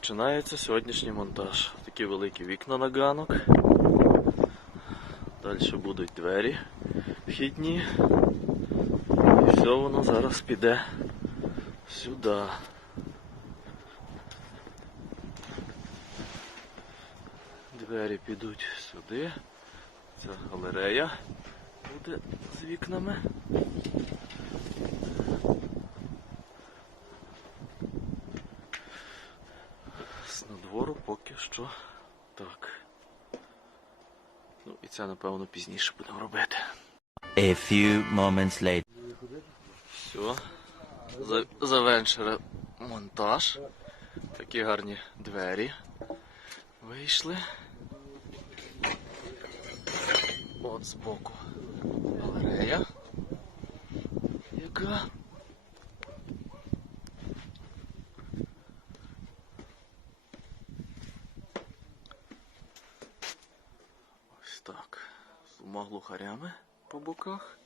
Починається сьогоднішній монтаж. Такі великі вікна на ганок. Далі будуть двері вхідні. І все воно зараз піде сюди. Двері підуть сюди. Ця галерея буде з вікнами. З надвору поки що так. Ну і це напевно пізніше будемо робити. A few moments later. Все. За, завершили монтаж. Такі гарні двері вийшли. От збоку галерея. Яка. Ось так. З двома глухарями по боках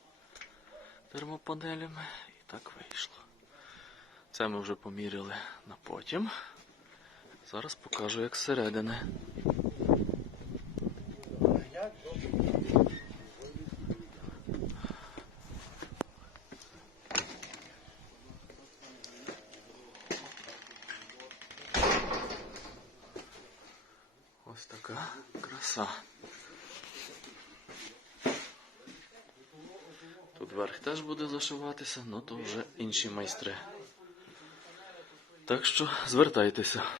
термопанелями. І так вийшло. Це ми вже поміряли на потім. Зараз покажу, як зсередини. Ось така краса. Верх теж буде зашиватися, ну то вже інші майстри. Так що звертайтеся.